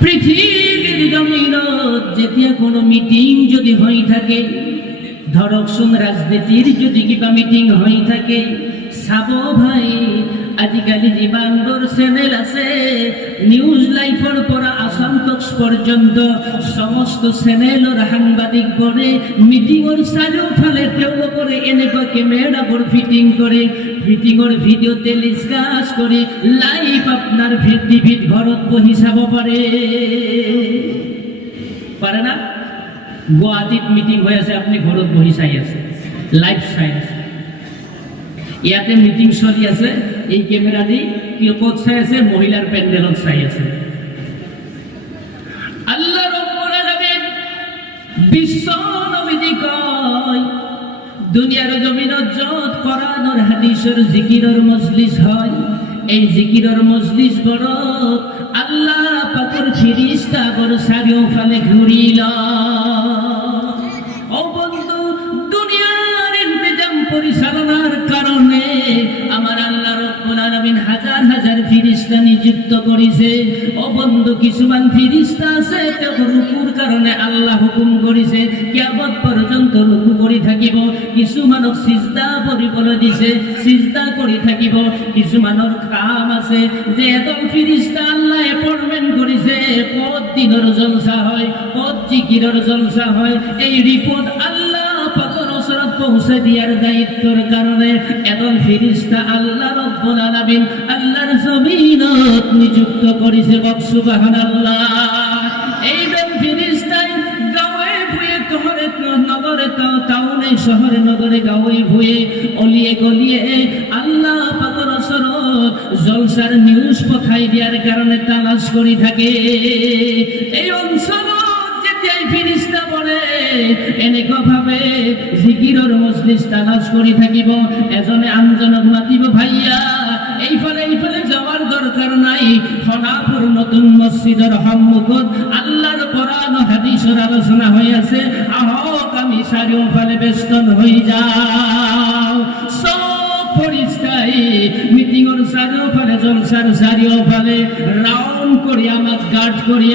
পৃথিবীর জমিনত যেতিয়া কোনো মিটিং যদি হই থাকে, ধরকচোন রাজনীতির যদি কিবা মিটিং হই থাকে, চাব ভাই আজিকালি যিমানবোৰ চেনেল আছে, নিউজ লাইফৰ পৰা আসাম টক্স পৰ্যন্ত সমস্ত চেনেলৰ সাংবাদিকবোৰে মিটিঙৰ চাৰিওফালে তেওঁলোকৰে এনেকুৱা কেমেৰাবোৰ ফিটিং কৰে, ফিটিঙৰ ভিডিঅ' টেলিকাষ্ট কৰি লাইভ আপোনাৰ টিভিত ঘৰত বহি চাব পাৰে না? গুৱাহাটীত মিটিং হৈ আছে, আপুনি ঘৰত বহি চাই আছে, লাইভ চাই আছে। ইয়াতে মিটিং চলি আছে, এই কেমেৰা দি কি ক'ত চাই আছে? মহিলাৰ পেণ্ডেলত চাই আছে। আল্লাহ ৰাব্বুল আলামিন বিশ্ব নবীজি কয়, দুনিয়াৰ জমিনত য'ত কোৰআনৰ হাদিছৰ জিকিৰৰ মজলিছ হয়, এই জিকিৰৰ মজলিছবোৰত আল্লাহ পাকৰ ফেৰেশতাবোৰ চাৰিওফালে ঘূৰি পরিচালনার কারণে আমার আল্লাহ রাব্বুল আলামিন হাজার হাজার ফেরেশতা নিযুক্ত করেছে। ও বন্ধু, কিছুমান ফেরেশতা আছে রুকুর কারণে আল্লাহ হুকুম করেছে কিয়ামত পর্যন্ত রুকু করে থাকিব, কিছুমানক সিজদা কৰিবলৈ দিছে, সিজদা কৰি থাকিব। কিছুমানৰ কাম আছে যে এদল ফেরেশতা আল্লাহ এপয়েন্টমেন্ট করেছে, কত দিনের জলসা হয়, কত জিকিরের জলসা হয়, এই রিপোর্ট আল্লাহ পৌঁছে দিয়ার দায়িত্বের কারণে এদল ফেরেশতা আল্লাহ রাব্বুল আলামিন আল্লাহর জমিনত নিযুক্ত করেছে। সুবহানাল্লাহ। এই ফেরেশতাই গাঁয়ে ভুঁয়ে শহরে নগরে টাউনে শহরে নগরে গাঁয়ে ভুঁয়ে অলিয়ে গলিয়ে আল্লাহ পাকের হযরত জলসার নিউজ পঠাই দিয়ার কারণে তালাশ করে থাকে। এই অঞ্চল ফেরেশতা বলে এনেকুৱা ভাবে জিকিৰৰ মজলিছ তালাশ কৰি থাকিব, এজনে আনজনক মাতিব, ভাইয়া এইফালে যাওয়ার দরকার নাই, সোনাপুর নতুন মসজিদের সন্মুখত আল্লাহর কোরআন হাদিসের আলোচনা হৈ আছে, আহক আমি চাৰিওফালে বেষ্টন হৈ যাও। সব ফেরেশতাই মিটিঙৰ চাৰিওফালে জলসাৰ চাৰিওফালে ৰাউন্ড কৰি আমাক গাৰ্ড কৰি